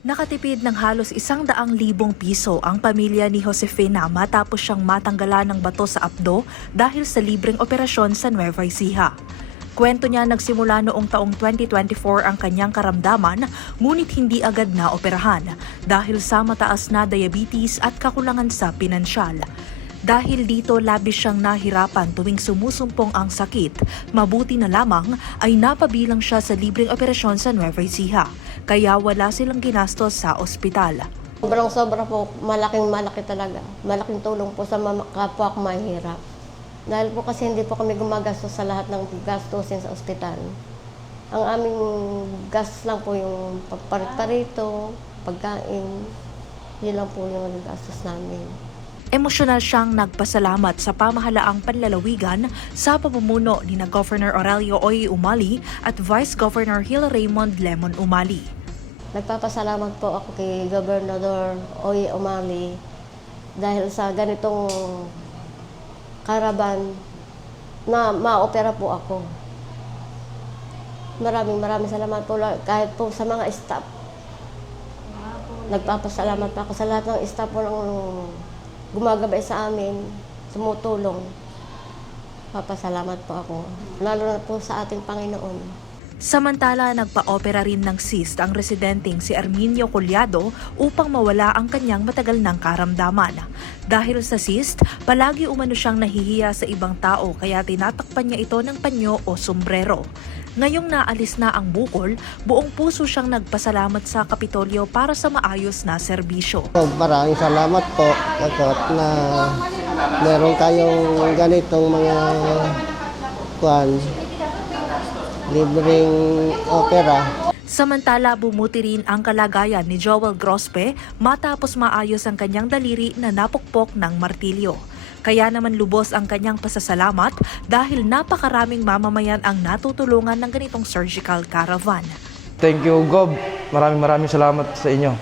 Nakatipid ng halos 100,000 piso ang pamilya ni Josefina matapos siyang matanggalan ng bato sa abdo dahil sa libreng operasyon sa Nueva Ecija. Kwento niya nagsimula noong taong 2024 ang kanyang karamdaman ngunit hindi agad na operahan dahil sa mataas na diabetes at kakulangan sa pinansyal. Dahil dito labis siyang nahirapan tuwing sumusumpong ang sakit, mabuti na lamang ay napabilang siya sa libreng operasyon sa Nueva Ecija, kaya wala silang ginastos sa ospital. Sobra po, malaki talaga. Malaking tulong po sa kapwa ko mahirap. Dahil po kasi hindi po kami gumagastos sa lahat ng gastusin sa ospital. Ang aming gastos lang po yung pagparito, pagkain, yun lang po yung gastos namin. Emosyonal siyang nagpasalamat sa pamahalaang panlalawigan sa pamumuno ni na Governor Aurelio Oy Umali at Vice Governor Hill Raymond Lemon Umali. Nagpapasalamat po ako kay Governor Oy Umali dahil sa ganitong karaban na ma-opera po ako. Maraming salamat po kahit po sa mga staff. Nagpapasalamat pa ako sa lahat ng staff po ng gumagabay sa amin, sumutulong. Papasalamat po ako, lalo na po sa ating Panginoon. Samantala, nagpa-opera rin ng cyst ang residenteng si Arminio Collado upang mawala ang kanyang matagal ng karamdaman. Dahil sa cyst, palagi umano siyang nahihiya sa ibang tao kaya tinatakpan niya ito ng panyo o sombrero. Ngayong naalis na ang bukol, buong puso siyang nagpasalamat sa Kapitolyo para sa maayos na serbisyo. Maraming salamat po na meron kayong ganitong mga libreng opera. Samantala, bumuti rin ang kalagayan ni Joel Grospe matapos maayos ang kanyang daliri na napukpok ng martilyo. Kaya naman lubos ang kanyang pasasalamat dahil napakaraming mamamayan ang natutulungan ng ganitong surgical caravan. Thank you, Gob. Maraming salamat sa inyo.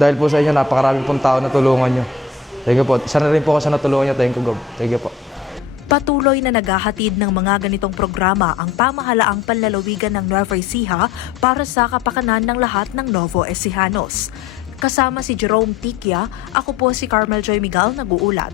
Dahil po sa inyo, napakaraming pong tao na tulungan nyo. Thank you po. Isa na rin po ako sa natulungan nyo. Thank you, Gob. Thank you po. Patuloy na naghahatid ng mga ganitong programa ang pamahalaang panlalawigan ng Nueva Ecija para sa kapakanan ng lahat ng Novo Ecijanos. Kasama si Jerome Tiquia, ako po si Carmel Joy Miguel, nag-uulat.